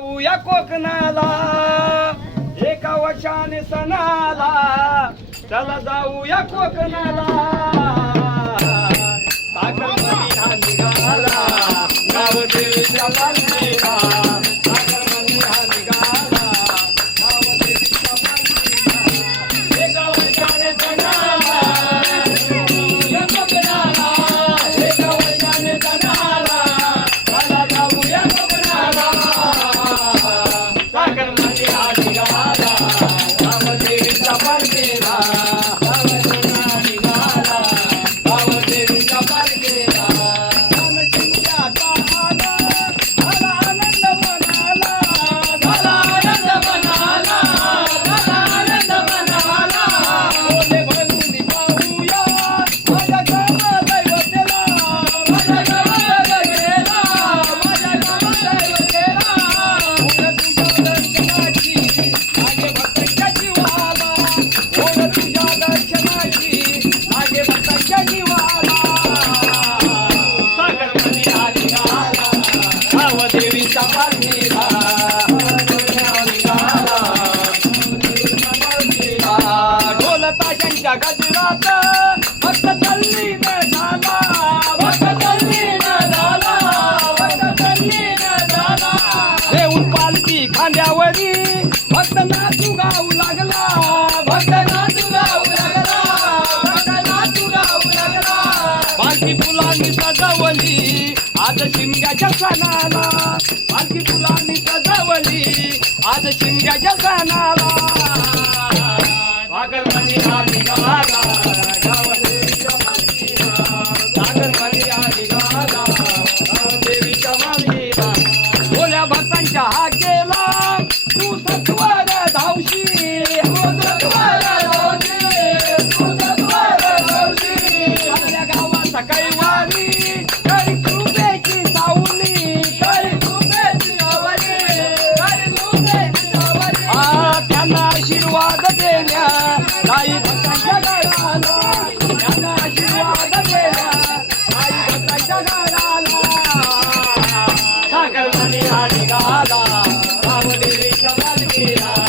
जाऊया कोकणाला एका वर्षाने सणाला चला जाऊया कोकणाला साखरमणी हा निघाला गाव देवीच्या पालखीला साखरमणी हा निघाला गाव देवीच्या पालखीला एका वर्षाने सणाला या कोकणाला एका वर्षाने सणाला चला जाऊया कोकणाला साखरमणी हा निघाला गाव देवीच्या पालखीला देवीच्या पालखीला ढोल ताशांच्या गजरात भक्त तल्लीन झाला भक्त तल्लीन झाला भक्त तल्लीन झाला देऊन पालखी खांद्यावरी भक्त नाचू गाऊ लागला भक्त नाचू गाऊ लागला भक्त नाचू गाऊ लागला पालखी फुलांनी सजवली आज शिमग्याच्या सणाला पालखी फुलांनी सजवली आज शिमग्याच्या सणाला साखरमणी हा निघाला गाव देवीच्या पालखीला साखरमणी हा निघाला गाव देवीच्या पालखीला भोल्या भक्तांच्या हा केला तू सत्वर धावशी तू सत्वर धावशी तू सत्वर धावशी आपल्या गावाचा कैवारी आशीर्वाद देण्या आई भक्तांच्या घराला त्यांना आशीर्वाद देण्या आई भक्तांच्या घराला साखरमणी हा निघाला गाव देवीच्या पालखीला